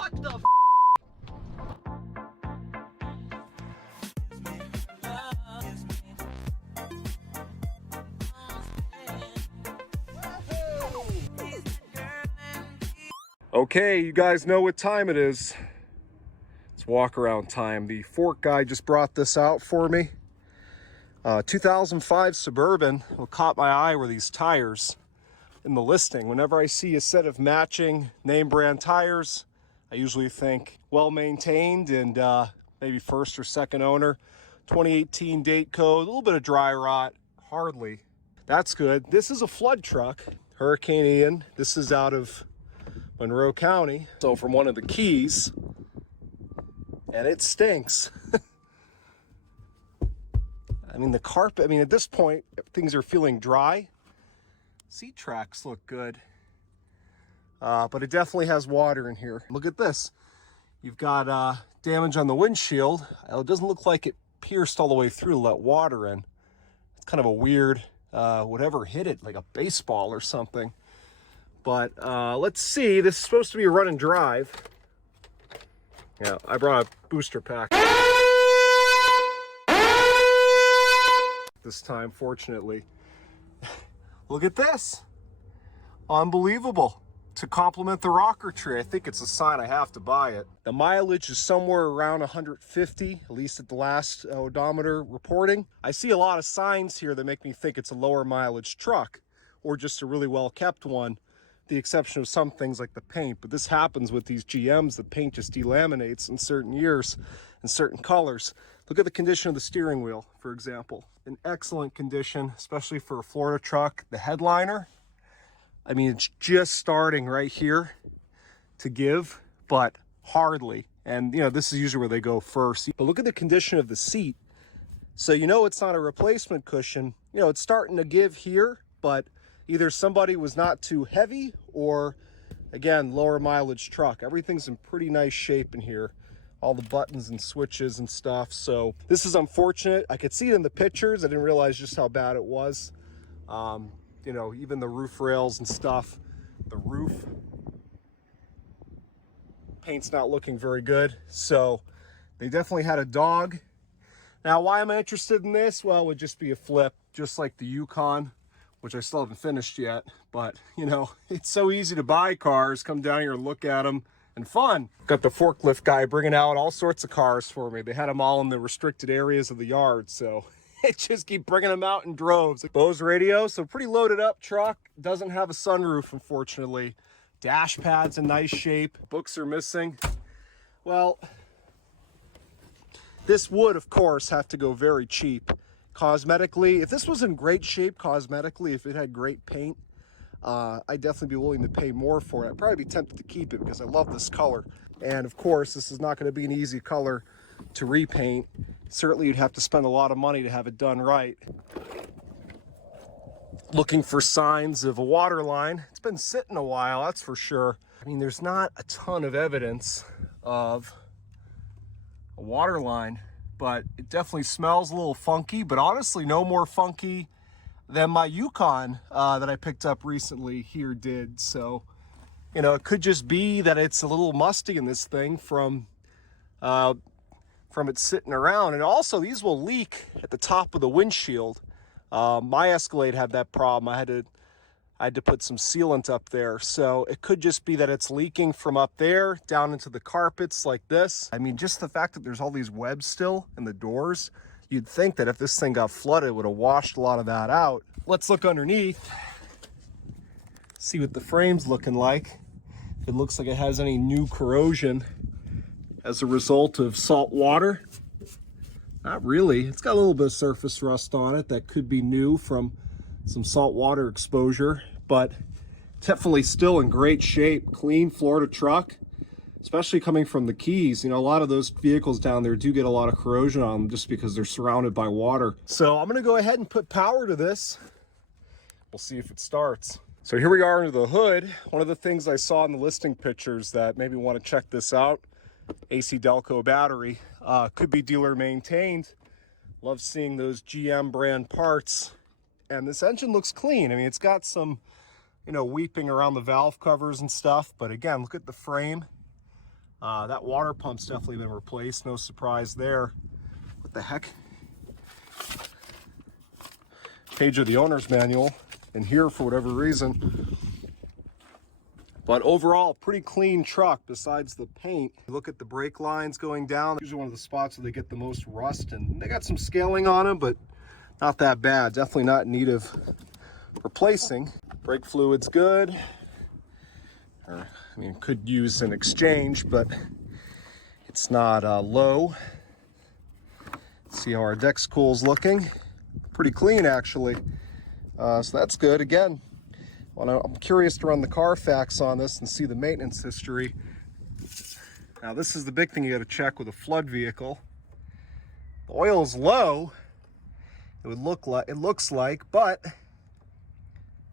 What the f? Okay, you guys know what time it is. It's walk around time. The fork guy just brought this out for me. 2005 Suburban. What caught my eye were these tires in the listing. Whenever I see a set of matching name brand tires, I usually think well maintained and maybe first or second owner. 2018 date code, a little bit of dry rot, hardly. That's good. This is a flood truck, Hurricane Ian. This is out of Monroe County, so from one of the keys, and it stinks. I mean, the carpet, I mean, at this point, things are feeling dry. Seat tracks look good, but it definitely has water in here. Look at this. You've got damage on the windshield. It doesn't look like it pierced all the way through to let water in. It's kind of a weird, whatever hit it, like a baseball or something. But let's see, this is supposed to be a run and drive. Yeah, I brought a booster pack this time, fortunately. Look at this. Unbelievable. To complement the rocker tree, I think it's a sign I have to buy it. The mileage is somewhere around 150, at least at the last odometer reporting. I see a lot of signs here that make me think it's a lower mileage truck or just a really well kept one. The exception of some things like the paint, but this happens with these GMs. The paint just delaminates in certain years and certain colors. Look at the condition of the steering wheel, for example. In excellent condition, especially for a Florida truck. The headliner, I mean, it's just starting right here to give, but hardly. And you know, this is usually where they go first. But look at the condition of the seat. So you know it's not a replacement cushion. You know, it's starting to give here, but either somebody was not too heavy or, again, lower mileage truck. Everything's in pretty nice shape in here. All the buttons and switches and stuff. So this is unfortunate. I could see it in the pictures. I didn't realize just how bad it was. You know, even the roof rails and stuff. The roof paint's not looking very good. So they definitely had a dog. Now, why am I interested in this? Well, it would just be a flip, just like the Yukon, which I still haven't finished yet, but you know, it's so easy to buy cars, come down here and look at them, and fun. Got the forklift guy bringing out all sorts of cars for me. They had them all in the restricted areas of the yard, so it just keep bringing them out in droves. Bose radio, so pretty loaded up truck. Doesn't have a sunroof, unfortunately. Dash pad's in nice shape. Books are missing. Well, this would, of course, have to go very cheap. Cosmetically, if this was in great shape cosmetically, if it had great paint, I'd definitely be willing to pay more for it. I'd probably be tempted to keep it because I love this color. And of course, this is not going to be an easy color to repaint. Certainly, you'd have to spend a lot of money to have it done right. Looking for signs of a water line. It's been sitting a while, that's for sure. I mean, there's not a ton of evidence of a water line, but it definitely smells a little funky, but honestly, no more funky than my Yukon that I picked up recently here did. So, you know, it could just be that it's a little musty in this thing from it sitting around. And also, these will leak at the top of the windshield. My Escalade had that problem. I had to put some sealant up there. So it could just be that it's leaking from up there down into the carpets like this. I mean, just the fact that there's all these webs still in the doors, you'd think that if this thing got flooded, it would have washed a lot of that out. Let's look underneath, see what the frame's looking like. If it looks like it has any new corrosion as a result of salt water. Not really. It's got a little bit of surface rust on it that could be new from some salt water exposure, but definitely still in great shape. Clean Florida truck, especially coming from the Keys. You know, a lot of those vehicles down there do get a lot of corrosion on them just because they're surrounded by water. So I'm gonna go ahead and put power to this. We'll see if it starts. So here we are under the hood. One of the things I saw in the listing pictures that made me want to check this out, AC Delco battery, could be dealer maintained. Love seeing those GM brand parts. And this engine looks clean. I mean, it's got some, you know, weeping around the valve covers and stuff, but again, look at the frame. That water pump's definitely been replaced, no surprise there. What the heck? Page of the owner's manual in here for whatever reason. But overall, pretty clean truck besides the paint. Look at the brake lines going down. Usually one of the spots where they get the most rust, and they got some scaling on them, but not that bad. Definitely not in need of replacing. Brake fluid's good. Or, I mean, could use an exchange, but it's not low. Let's see how our deck cool's looking. Pretty clean, actually. So that's good. Again, I'm curious to run the Carfax on this and see the maintenance history. Now, this is the big thing you got to check with a flood vehicle. The oil is low. It looks like, but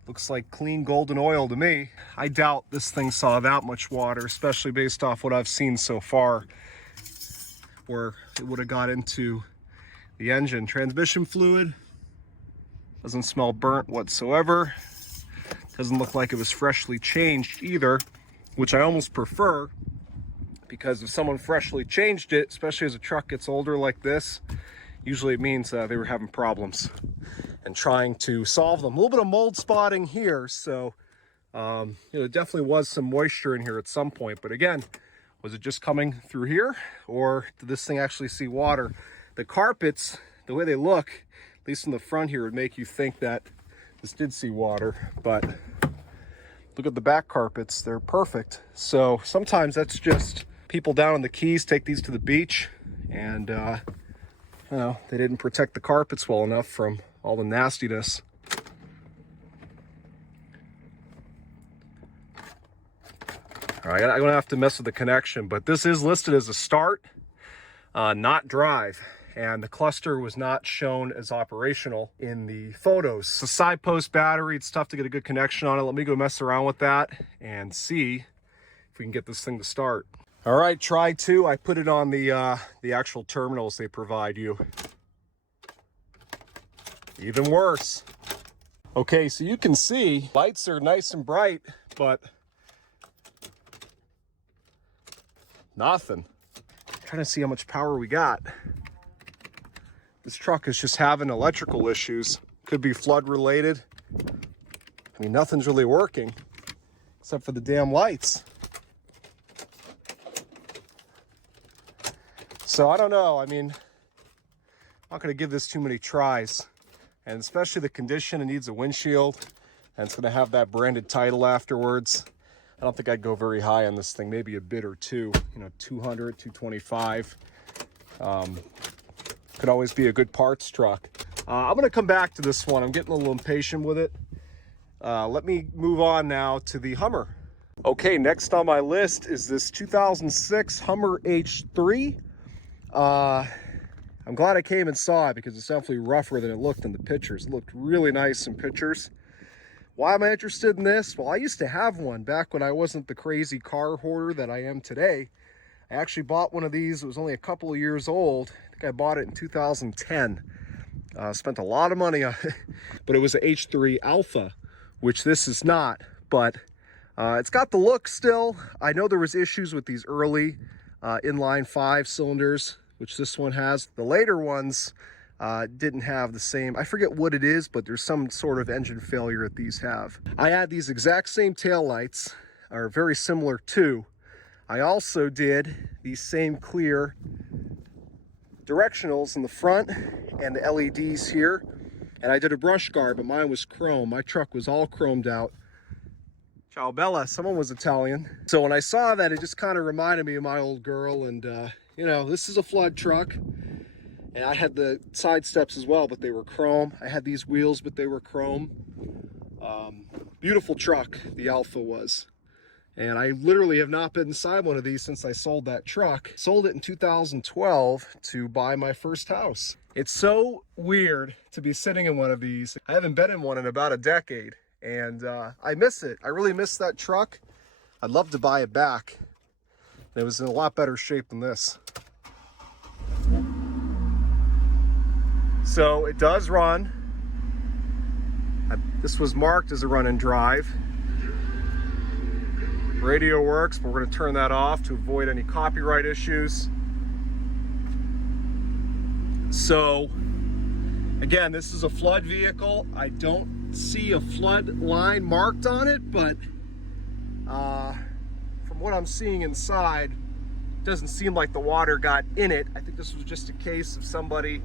looks like clean golden oil to me. I doubt this thing saw that much water, especially based off what I've seen so far, where it would have got into the engine. Transmission fluid doesn't smell burnt whatsoever. Doesn't look like it was freshly changed either, which I almost prefer, because if someone freshly changed it, especially as a truck gets older like this, usually it means they were having problems and trying to solve them. A little bit of mold spotting here, so there definitely was some moisture in here at some point. But again, was it just coming through here, or did this thing actually see water? The carpets, the way they look, at least in the front here, would make you think that this did see water, but look at the back carpets, they're perfect. So sometimes that's just people down in the Keys take these to the beach, and they didn't protect the carpets well enough from all the nastiness. All right, I'm gonna have to mess with the connection, but this is listed as a start, not drive. And the cluster was not shown as operational in the photos. It's a side post battery. It's tough to get a good connection on it. Let me go mess around with that and see if we can get this thing to start. All right, try two. I put it on the actual terminals they provide you. Even worse. Okay, so you can see lights are nice and bright, but nothing. I'm trying to see how much power we got. This truck is just having electrical issues. Could be flood related. I mean, nothing's really working except for the damn lights. So I don't know. I mean, I'm not going to give this too many tries. And especially the condition, it needs a windshield. And it's going to have that branded title afterwards. I don't think I'd go very high on this thing. Maybe a bid or two. 200, 225. Could always be a good parts truck. I'm gonna come back to this one. I'm getting a little impatient with it. Let me move on now to the Hummer. Okay, next on my list is this 2006 Hummer H3. I'm glad I came and saw it because it's definitely rougher than it looked in the pictures. It looked really nice in pictures. Why am I interested in this? Well, I used to have one back when I wasn't the crazy car hoarder that I am today. I actually bought one of these. It was only a couple of years old. I think I bought it in 2010. Spent a lot of money on it, but it was an H3 Alpha, which this is not, but it's got the look still. I know there was issues with these early inline 5 cylinders, which this one has. The later ones didn't have the same, I forget what it is, but there's some sort of engine failure that these have. I had these exact same taillights, or very similar to. I also did these same clear directionals in the front and the LEDs here. And I did a brush guard, but mine was chrome. My truck was all chromed out. Ciao Bella, someone was Italian. So when I saw that, it just kind of reminded me of my old girl. And this is a flood truck. And I had the side steps as well, but they were chrome. I had these wheels, but they were chrome. Beautiful truck, the Alpha was. And I literally have not been inside one of these since I sold that truck. Sold it in 2012 to buy my first house. It's so weird to be sitting in one of these. I haven't been in one in about a decade, and I miss it. I really miss that truck. I'd love to buy it back. It was in a lot better shape than this. So it does run. This was marked as a run and drive. Radio works, but we're going to turn that off to avoid any copyright issues. So, again, this is a flood vehicle. I don't see a flood line marked on it, but from what I'm seeing inside, it doesn't seem like the water got in it. I think this was just a case of somebody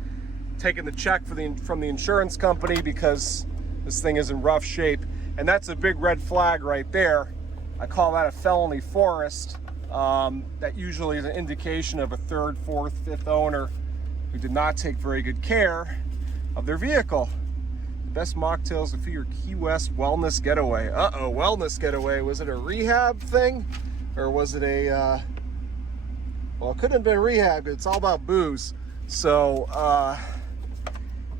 taking the check from the insurance company because this thing is in rough shape. And that's a big red flag right there. I call that a felony forest. That usually is an indication of a third, fourth, fifth owner who did not take very good care of their vehicle. The best mocktails for your Key West wellness getaway. Uh-oh, wellness getaway. Was it a rehab thing? Or was it a, well, it couldn't have been rehab. It's all about booze. So,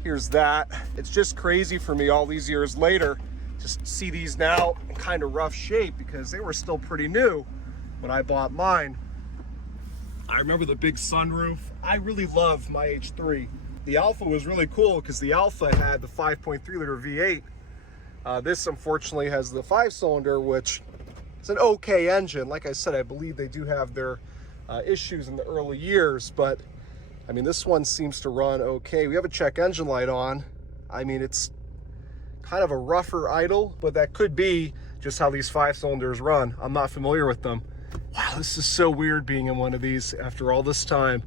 here's that. It's just crazy for me all these years later to see these now in kind of rough shape because they were still pretty new when I bought mine. I remember the big sunroof. I really loved my H3. The Alpha was really cool because the Alpha had the 5.3 liter V8. This unfortunately has the 5-cylinder, which is an okay engine. Like I said, I believe they do have their issues in the early years, but I mean, this one seems to run okay. We have a check engine light on. I mean, it's kind of a rougher idle, but that could be just how these 5-cylinders run. I'm not familiar with them. Wow, this is so weird being in one of these after all this time.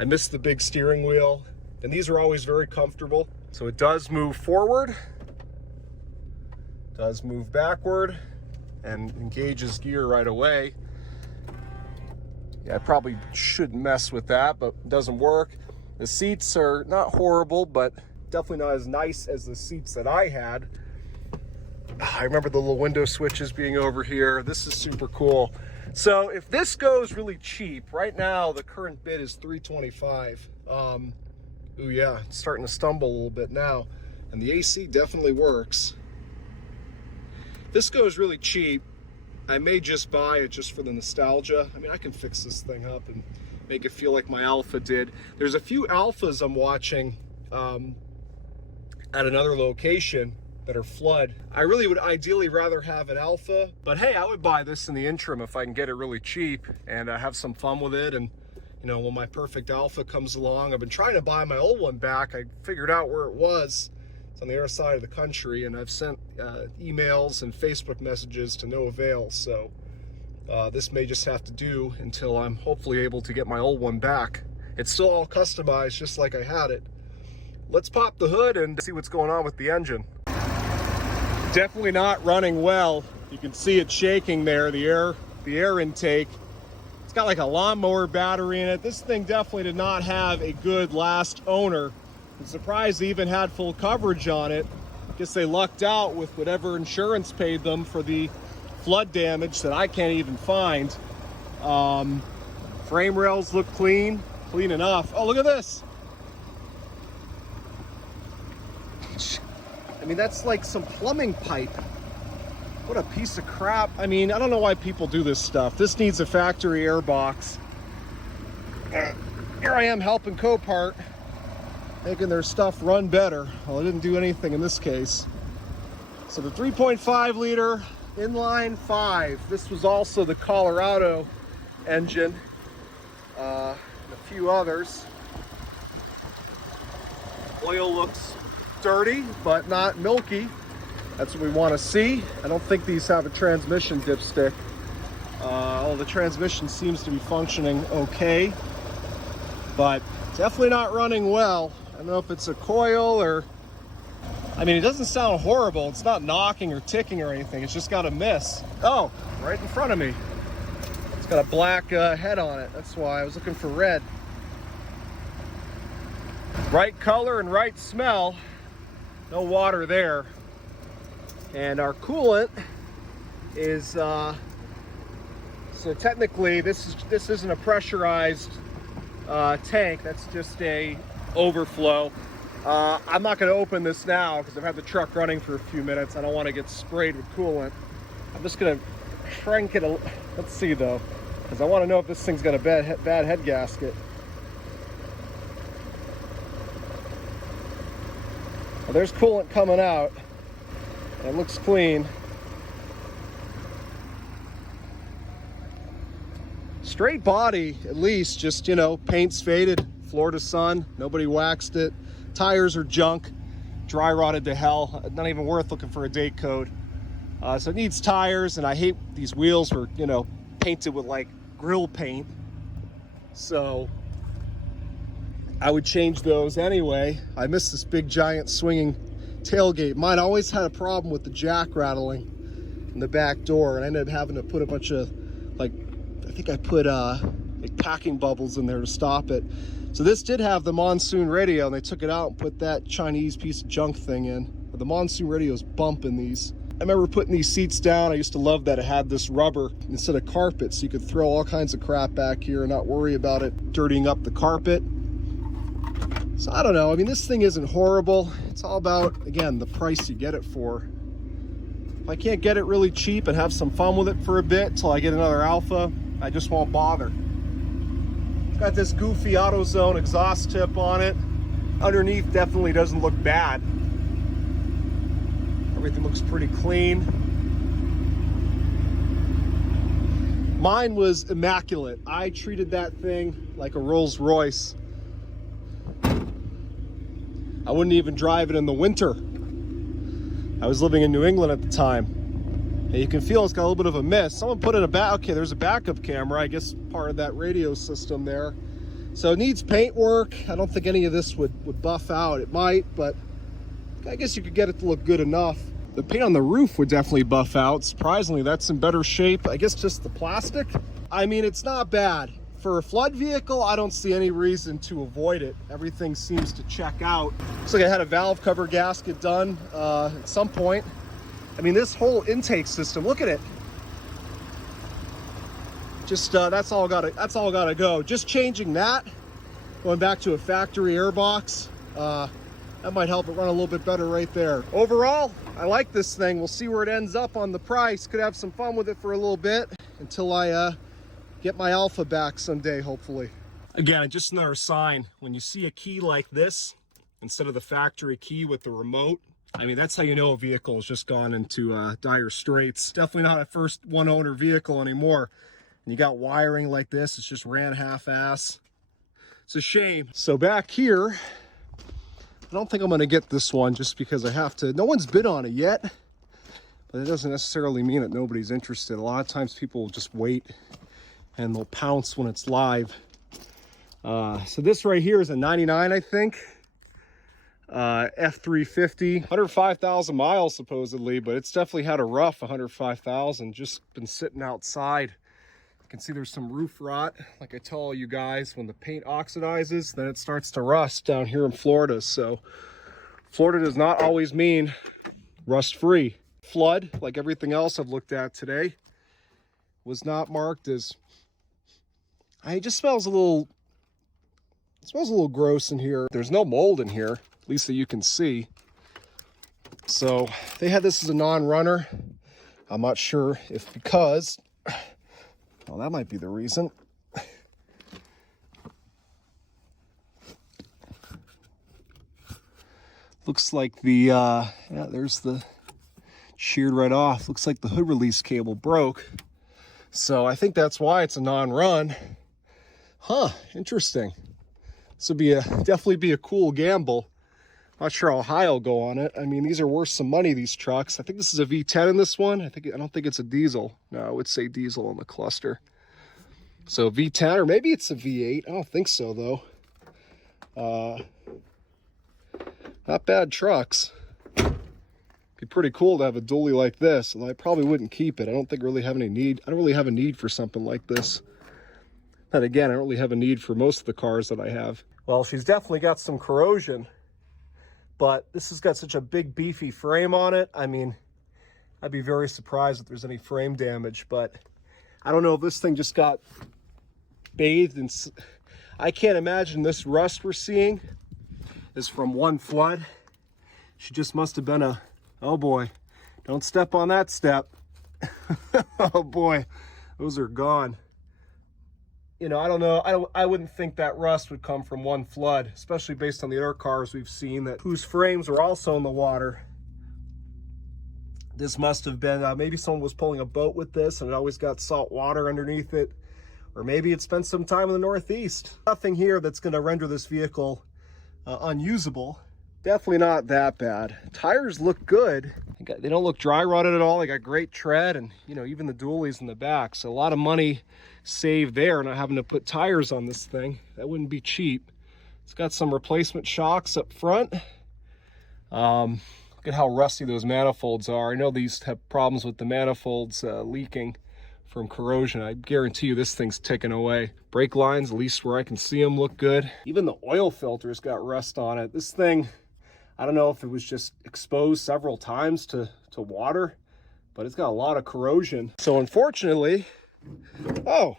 I miss the big steering wheel, and these are always very comfortable. So it does move forward, does move backward, and engages gear right away. Yeah, I probably shouldn't mess with that, but it doesn't work. The seats are not horrible, but definitely not as nice as the seats that I had. I remember the little window switches being over here. This is super cool. So if this goes really cheap, right now the current bid is $325. Ooh yeah, it's starting to stumble a little bit now. And the AC definitely works. If this goes really cheap, I may just buy it just for the nostalgia. I mean, I can fix this thing up and make it feel like my Alpha did. There's a few Alphas I'm watching at another location that are flood. I really would ideally rather have an Alpha, but hey, I would buy this in the interim if I can get it really cheap and have some fun with it. And you know, when my perfect Alpha comes along, I've been trying to buy my old one back. I figured out where it was. It's on the other side of the country, and I've sent emails and Facebook messages to no avail. So this may just have to do until I'm hopefully able to get my old one back. It's still all customized just like I had it. Let's pop the hood and see what's going on with the engine. Definitely not running well. You can see it shaking there, the air intake. It's got like a lawnmower battery in it. This thing definitely did not have a good last owner. I'm surprised they even had full coverage on it. Guess they lucked out with whatever insurance paid them for the flood damage that I can't even find. Frame rails look clean enough. Oh, look at this. I mean, that's like some plumbing pipe. What a piece of crap. I mean, I don't know why people do this stuff. This needs a factory air box. Here I am helping Copart, making their stuff run better. Well, I didn't do anything in this case. So the 3.5 liter inline 5. This was also the Colorado engine, and a few others. Oil looks dirty, but not milky. That's what we want to see. I don't think these have a transmission dipstick. The transmission seems to be functioning okay, but definitely not running well. I don't know if it's a coil or, I mean, it doesn't sound horrible. It's not knocking or ticking or anything. It's just got a miss. Oh, right in front of me. It's got a black head on it. That's why I was looking for red. Right color and right smell. No water there. And our coolant is, so technically this isn't a pressurized tank. That's just a overflow. I'm not going to open this now because I've had the truck running for a few minutes. I don't want to get sprayed with coolant. I'm just going to crank it. Let's see though, because I want to know if this thing's got a bad head gasket. Well, there's coolant coming out. It looks clean. Straight body, at least, just, you know, paint's faded, Florida sun, nobody waxed it. Tires are junk, dry rotted to hell, not even worth looking for a date code. So it needs tires, and I hate these wheels were, you know, painted with like grill paint. So I would change those anyway. I miss this big giant swinging tailgate. Mine always had a problem with the jack rattling in the back door, and I ended up having to put a bunch of, like, I think I put like packing bubbles in there to stop it. So this did have the monsoon radio, and they took it out and put that Chinese piece of junk thing in. But the monsoon radio's bumping these. I remember putting these seats down. I used to love that it had this rubber instead of carpet, so you could throw all kinds of crap back here and not worry about it dirtying up the carpet. So I don't know. I mean, this thing isn't horrible. It's all about, again, the price you get it for. If I can't get it really cheap and have some fun with it for a bit till I get another Alpha, I just won't bother. It's got this goofy AutoZone exhaust tip on it. Underneath definitely doesn't look bad. Everything looks pretty clean. Mine was immaculate. I treated that thing like a Rolls Royce. I wouldn't even drive it in the winter. I was living in New England at the time. And you can feel it's got a little bit of a miss. Someone put in a okay, there's a backup camera, I guess part of that radio system there. So it needs paint work. I don't think any of this would buff out. It might, but I guess you could get it to look good enough. The paint on the roof would definitely buff out. Surprisingly, that's in better shape. I guess just the plastic. I mean, it's not bad. For a flood vehicle, I don't see any reason to avoid it. Everything seems to check out. Looks like I had a valve cover gasket done at some point. I mean, this whole intake system, look at it. Just that's all gotta go. Just changing that, going back to a factory airbox, that might help it run a little bit better right there. Overall, I like this thing. We'll see where it ends up on the price. Could have some fun with it for a little bit until I get my Alpha back someday, hopefully. Again, just another sign. When you see a key like this, instead of the factory key with the remote, I mean, that's how you know a vehicle has just gone into dire straits. Definitely not a first one owner vehicle anymore. And you got wiring like this, it's just ran half-ass. It's a shame. So back here, I don't think I'm gonna get this one just because I have to. No one's bid on it yet, but it doesn't necessarily mean that nobody's interested. A lot of times people will just wait and they'll pounce when it's live. So this right here is a 99, I think. F350, 105,000 miles supposedly, but it's definitely had a rough 105,000, just been sitting outside. You can see there's some roof rot. Like I tell you guys, when the paint oxidizes, then it starts to rust down here in Florida. So Florida does not always mean rust-free. Flood, like everything else I've looked at today, was not marked as, it just smells a little, it smells a little gross in here. There's no mold in here, at least that you can see. So they had this as a non-runner. I'm not sure if because, well, that might be the reason. Looks like the, yeah, there's the sheared right off. Looks like the hood release cable broke. So I think that's why it's a non-run. Huh, interesting. This would be definitely be a cool gamble. Not sure how high I'll go on it. I mean, these are worth some money, these trucks. I think this is a V10 in this one. I don't think it's a diesel. No, I would say diesel on the cluster. So V10, or maybe it's a V8. I don't think so, though. Not bad trucks. Be pretty cool to have a dually like this, and I probably wouldn't keep it. I don't think I really have any need. I don't really have a need for something like this. But again, I don't really have a need for most of the cars that I have. Well, she's definitely got some corrosion, but this has got such a big beefy frame on it. I mean, I'd be very surprised if there's any frame damage, but I don't know if this thing just got bathed in, I can't imagine this rust we're seeing is from one flood. She just must have been a, oh boy, don't step on that step. Oh boy, those are gone. You know, I don't know. I wouldn't think that rust would come from one flood, especially based on the other cars we've seen that whose frames were also in the water. This must have been, maybe someone was pulling a boat with this and it always got salt water underneath it, Or maybe it spent some time in the Northeast. Nothing here that's going to render this vehicle unusable. Definitely not that bad. Tires look good. They don't look dry rotted at all. They got great tread, and you know, even the dualies in the back. So a lot of money saved there, not having to put tires on this thing. That wouldn't be cheap. It's got some replacement shocks up front. Look at how rusty those manifolds are. I know these have problems with the manifolds leaking from corrosion. I guarantee you this thing's ticking away. Brake lines, at least where I can see them, look good. Even the oil filter's got rust on it. This thing, I don't know if it was just exposed several times to water, but it's got a lot of corrosion. So unfortunately, hold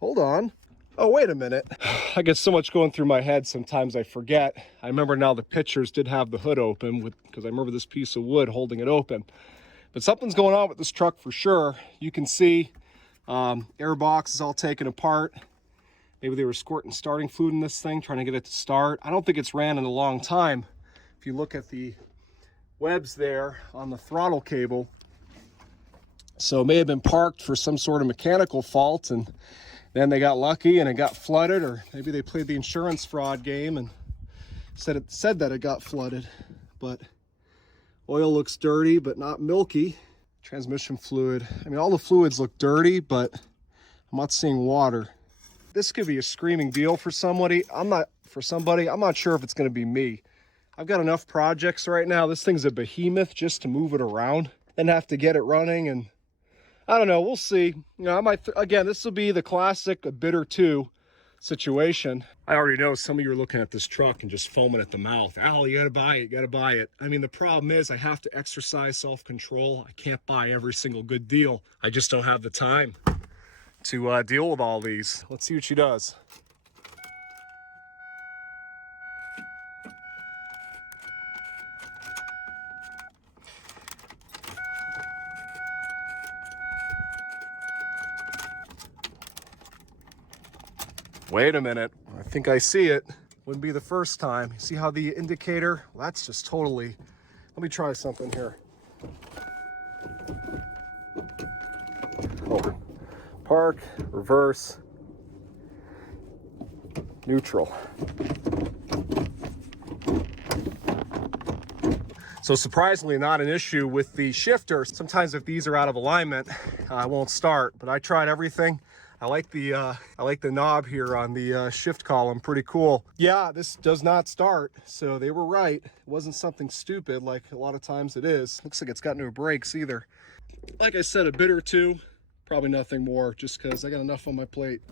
on. Oh, wait a minute. I get so much going through my head, sometimes I forget. I remember now the pictures did have the hood open because I remember this piece of wood holding it open. But something's going on with this truck for sure. You can see air box is all taken apart. Maybe they were squirting starting fluid in this thing, trying to get it to start. I don't think it's ran in a long time. If you look at the webs there on the throttle cable. So it may have been parked for some sort of mechanical fault, and then they got lucky and it got flooded, or maybe they played the insurance fraud game and said that it got flooded. But oil looks dirty, but not milky. Transmission fluid. I mean, all the fluids look dirty, but I'm not seeing water. This could be a screaming deal for somebody. I'm not sure if it's going to be me. I've got enough projects right now. This thing's a behemoth just to move it around, then have to get it running, and I don't know. We'll see. You know, I might, again, this will be the classic a bid or two situation. I already know some of you are looking at this truck and just foaming at the mouth. Al, you gotta buy it, you gotta buy it. I mean, the problem is I have to exercise self-control. I can't buy every single good deal. I just don't have the time to deal with all these. Let's see what she does. Wait a minute, I think I see it. Wouldn't be the first time. See how the indicator, well, that's just totally, let me try something here. Oh, park, reverse, neutral. So surprisingly, not an issue with the shifter. Sometimes if these are out of alignment, I won't start, but I tried everything. I like the knob here on the shift column, pretty cool. Yeah, this does not start, so they were right. It wasn't something stupid like a lot of times it is. Looks like it's got no brakes either. Like I said, a bid or two, probably nothing more, just because I got enough on my plate.